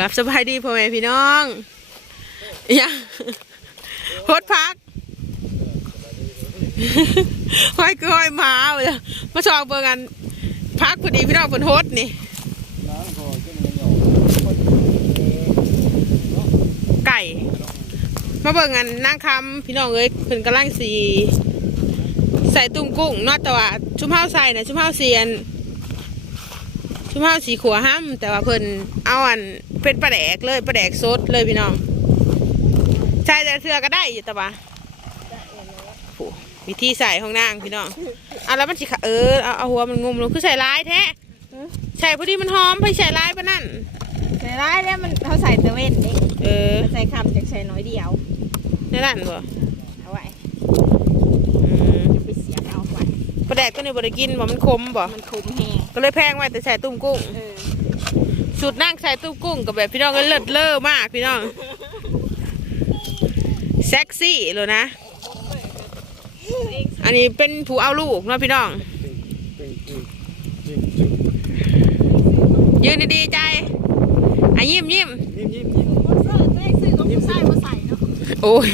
กับสบายดีพ่อแม่พี่น้องยังพดพักห้อยก้อยมาเลยมาชองเบิ่งกันพักพอดีพี่น้องเพิ่นโฮดนี่ไก่มาเบิ่งกันนางคำพี่น้องเอ้ยเพิ่นกำลังสีใส่ตุ้มกุ้งนอกแต่ว่าชุ่มเฮาใส่นะชุ่มเฮาเสียนชุ่มเฮาสีขัวห้ำแต่ว่าเพิ่นเอาอัน เป็นปลาแดกเลยปลาแดกสดเลยพี่น้องใช่แต่เสื้อก็ได้อยู่แต่ว่าโอ้วิธีใส่ของนางพี่น้องเอาแล้วมันสิขาเออเอาเอาหัวมันงุมลงคือใส่ร้ายแท้ใส่พอดีมันหอมไปใส่ร้ายปะนั่นใส่ร้ายแล้วมันเขาใส่ตะเวนนี่เออใส่คำจากใส่น้อยเดียวในนั่นบ่เอาไว้อืมจะไปเสียบเอาไว้ปลาแดกตัวนี้บ่ได้กินบ่มันคมบ่มันคุมแห้งก็เลยแพงไว้แต่ใส่ตุ้มกุ้งเออ สูตรนั่งใส่ตุ้กุ้งกับแบบพี่น้องก็เลิศเลอมากพี่น้องเซ็กซี่เลยนะ อันนี้เป็นผู้เอาลูกเนาะพี่น้อง ยืนดีๆใจอะยิ้มยิ้มโอ้ย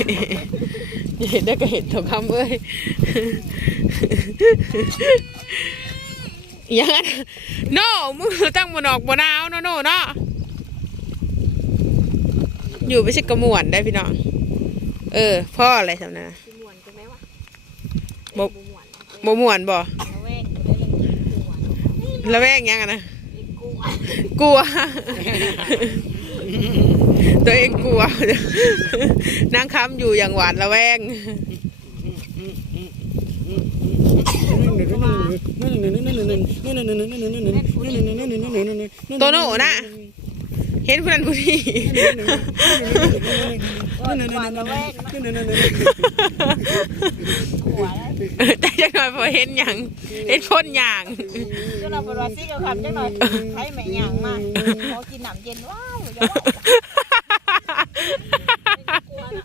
เห็นได้ก็เห็นตัวคำเอ้ย อย่างนั้นโน่มึงตั้งบนออกบนเอาโน่โน่เนาะอยู่ไปสิกระมวนได้พี่น้อง เออ พ่ออะไรสำนักสิม่วนกันไหมวะบ่บ่ม่วนบ่มวนบ่เอาแว่งได้เลยกลัวระแวงยังอะนะกลัวกลัว ตัวเองกลัวนางคำอยู่อย่างหวาดระแวง โตโน่นะเห็นผู้นั้นผู้นี้แต่จังหน่อยพอเห็นอย่างเห็นคนอย่างเจ้าหน้าบริวาซี่กับคำจังหน่อยให้แม่ย่างมากพอกินหนำเย็นว้าวอย่าว่ากลัวนะ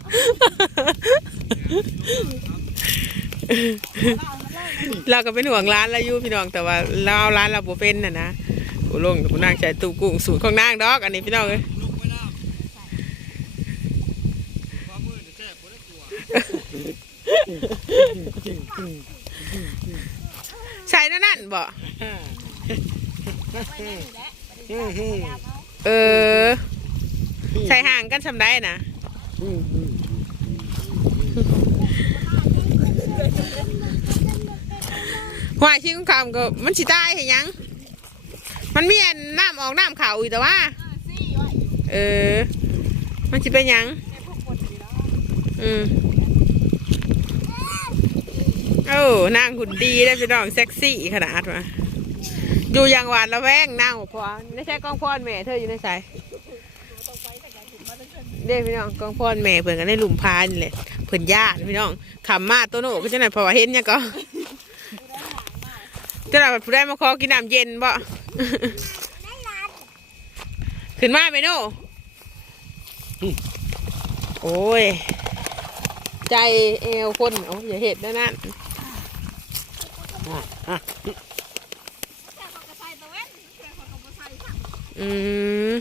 เราก็เป็นห่วงร้านเราอยู่พี่น้องแต่ว่าเราเอาร้านเราบ่เป็นน่ะนะโอ้ลงกับนางใจตู้กุ้งสูตรของนางดอก อันนี้พี่น้องเอ้ยใส่นั่นนั่นบ่เออ ใส่ห่างกันสำได้นะ หวายชิ้นของคำก็มันสิตายเห็นยัง มันมีอันน้ำออกน้ำข่าอยู่แต่ว่า เออ มันสิเป็นยัง อืมโอ้นางหุ่นดีได้พี่น้องเซ็กซี่ขนาดมาอยู่อย่างหวานละแวงนางพอไม่ใช่กองพรแม่เธออยู่ในสายเด้พี่น้องกองพรแม่เพิ่นกันในหลุมพานนี่แหละเพิ่นญาติพี่น้องขำมาตัวโน่ก็จะไหนพอเห็นเนี่ยก็ จะไหนผู้ได้มาขอกินน้ำเย็นบ่ขึ้นมาไหมโน่โอ้ย ใจเอวคนโอ้ยอย่าเห็ดนะนั่นอืม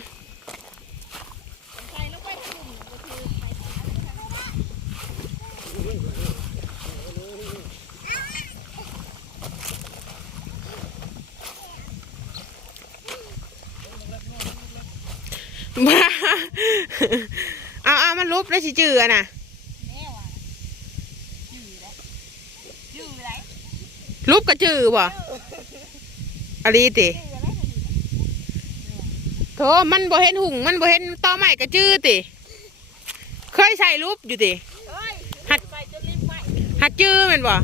บ้าเอาเอามันลุบแล้วสิจืออะน่ะรูปกระจือบ่อะไรติโถมันบ่เห็นหุ่งมันบ่เห็นตอไม้กระจือติ เคยใส่รูปอยู่ติหัดหัดจื้อมันบ่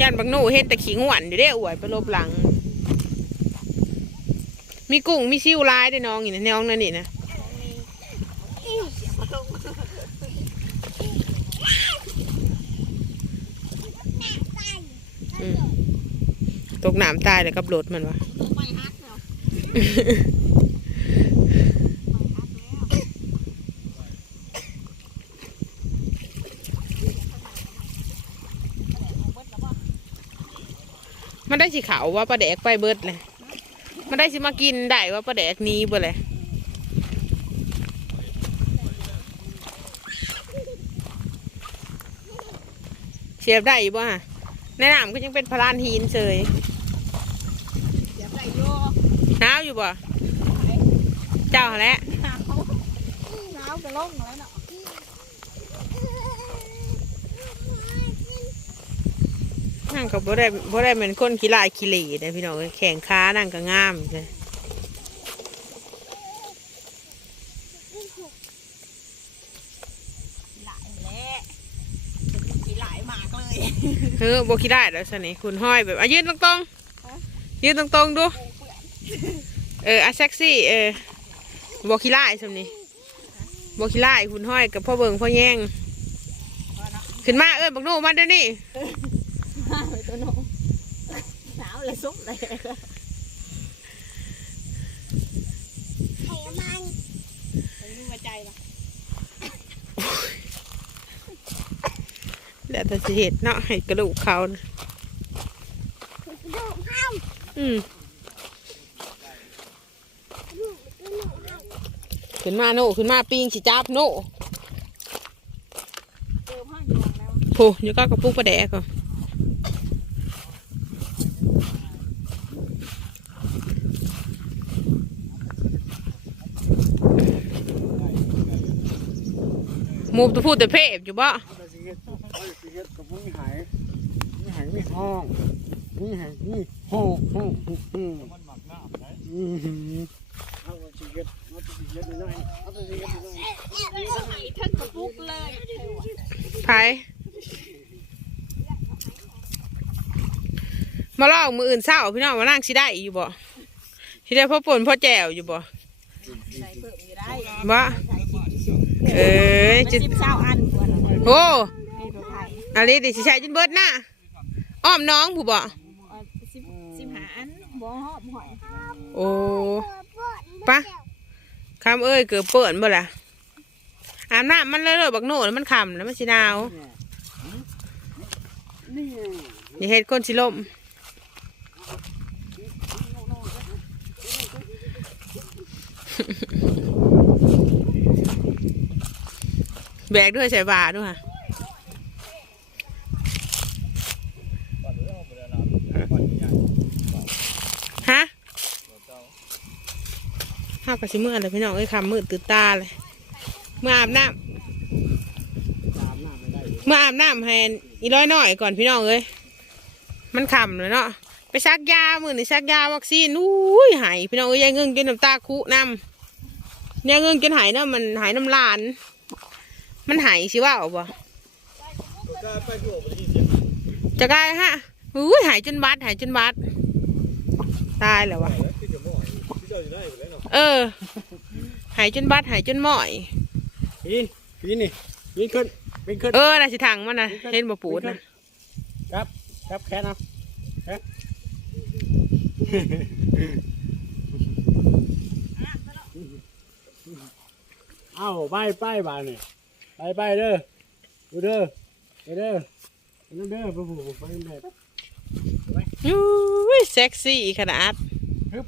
ยันบักหนูเห็นแต่ขี้งวนอยู่เด้อวยไปลบหลัง มีกุ้งมีซิวลายด้วยน้องนี่นะน้องนั่นนี่นะตกน้ำตายเลยกับรถมันวะมันได้สิเขาว่าปลาแดกไปเบิดเลย มันได้สิมากินได้ว่าปลาแดกหนี้บ่เลยเสียบได้อยู่บ่ฮะในน้ำก็ยังเป็นพลานหินเสยเดี๋ยวไปโยหนาวอยู่บ่ เจ้าหั่นแหละหนาวหนาวจะลงแล้วเนาะ นั่งก็บ่ได้บ่ได้เหมือนคนขี้ลายขี้เหร่นะพี่น้องเอ้ยแข่งขานั่งก็งามเลยหลายแล้วกี่หลายมากเลยเออบ่ขี้ได้แล้วสนี่คุณห้อยแบบอะยืนตรงๆยืนตรงๆดู เอออะเซ็กซี่ เออบ่ขี้ได้สำนี่บ่ขี้ได้คุณห้อยกับพ่อเบิงพ่อแย่งขึ้นมาเอ้ยบักโนมาเดี๋ยวนี้หนาวเลยตัวโน้หนาว เลยซุกเลยไข่มันเป็นหัวใจละแล้วแต่สิเห็ดเนาะให้กระดูกเขานะอืมขึ้นมาโน่ขึ้นมาปิงสิจับโน่เจอผ้าหยวงแล้วโหเดี๋ยวก็กระปุกประแดกก่อน มูตัวพูดแต่เพบอยู่บ่เอาสิเฮ็ดเอาสิเฮ็ดกับมึงหายมึงหายไม่ห้องมึงหายนี่ห้องห้องอืมมันหมักน้ำนะอืมเอาสิเฮ็ดเอาสิเฮ็ดหน่อยเอาสิเฮ็ดหน่อยท่านกระปุกเลยไผมาลอกมืออื่นเศร้าพี่น้องมานั่งสิได้อยู่บ่สิได้พ่อป่นพ่อแจวอยู่บ่ใส่เพิ่มอยู่ได้บ่เอ้ยจิจิบเช้าอันควรโอ้นี่ตัวไทยอะไรดิสิใช้จนเบิดหน้าอ้อมน้องผู้บ่สิบสิบหาอันบ่หอบหอยโอ้ปะคำเอ้ยเกือบเปิดบ่ล่ะอาบน้ำมันเลยเลยบักโน่นมันคำแล้วมันสิหนาวนี่อย่าเฮ็ดก้นสิลม แบกด้วยใส่บาด้วยค่ะฮะห้ากับสิมื่อเลยพี่น้องเอ้ยคำมืดตื่นตาเลยเมื่ออาบน้ำเมื่ออาบน้ำให้อีร้อยหน่อยก่อนพี่น้องเอ้ยมันขำเลยเนาะไปซักยามือนี่ซักยาวัคซีนอุ้ยหายพี่น้องเอ้ยยายเงิงกินน้ำตาคุน้ำยายเงิงกินหายน้ำมันหายน้ำลาน มันหายสิว่าเอาบ่ก็ไปอยู่บ่ได้ยินเสียงจะกลายฮะอุ้ยหายจนบัดหายจนบัดตายแล้ววะคือจะบ่ที่เจ้าอยู่ได้อยู่แล้วเนาะเออ หายจนบัดหายจนหม่อยปีนปีนนี่ปีนขึ้นปีนขึ้นเออน่ะสิถังมันนะเห็นบ่ปูดนะครับครับแค่นะแค่เอาไปไปบ้านนี่ ไปไปเด้อดูเด้อไปเด้อไปนั่นเด้อผู้ผู้ไปแบบอุ้ยเซ็กซี่ขนาดฮึบ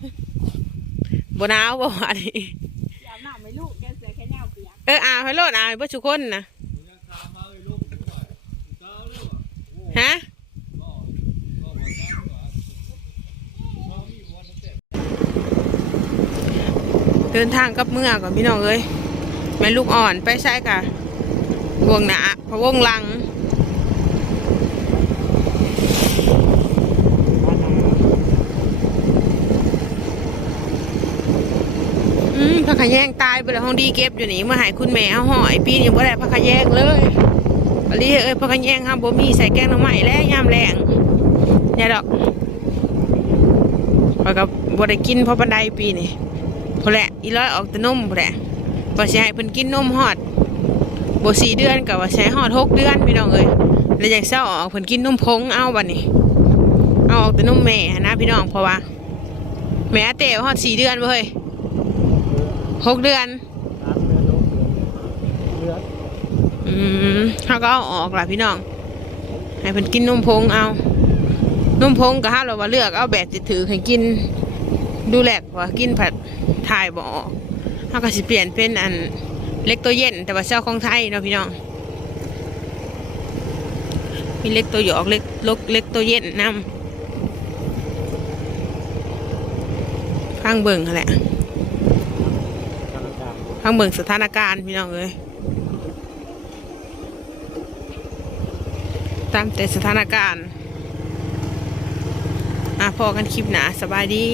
บ่หนาวบ่อันนี้ยามหน้าไม่ลูกแกเสือแค่แนวเปียกเอออาให้โลดอาให้เบ่ทุกคนนะฮะเดินทางกับเมื่อก่อนพี่น้องเอ้ยแม่ลูกอ่อนไปใช้กะ วงหนาพะวงลังอืมพักขะแยงตายไปแล้วห้องดีเก็บอยู่นี่มื่อหายคุณแม่เอาห่อยปีนยังบ่ได้พักขะแยงเลยอลีเอ้ยพักขะแยงครับบ่มีใส่แกงหน่อไม้แล้วยามแรงเนี่ยดอกพอกับบ่ได้กินเพราะปันไดปีนี่พอแหละอีร้อยออกแต่นมพอแหละบ่สิให้เพิ่นกินนมฮอด บ่สี่เดือนก็ว่าให้ฮอดหกเดือนพี่น้องเอ้ยแล้วอยากเศร้าออกเพิ่นกินนมพงเอาบัดนี้ เอาออกแต่นมแม่หั้นะพี่น้องเพราะว่า แม่เต๋ฮอดสี่เดือนเฮ้ยหกเดือนอืมเขาก็เอาออกล่ะพี่น้อง ให้เพิ่นกินนมพงเอานมพงก็ห้าเราว่าเลือกเอาแบบติดถือให้กินดูแลกว่ากินผัดถ่ายบ่อเขาก็สิเปลี่ยนเป็นอัน เล็กตัวเย็นแต่ว่าเช่าของไทยเนาะพี่น้อง มีเล็กตัวหยอกเล็กลกเล็กตัวเย็นนำพังเบิ่งหั่นแหละธนาคารพังเบิ่งสถานการณ์พี่น้องเอ้ยตามแต่สถานการณ์อะพอกันคลิปหนาสบายดี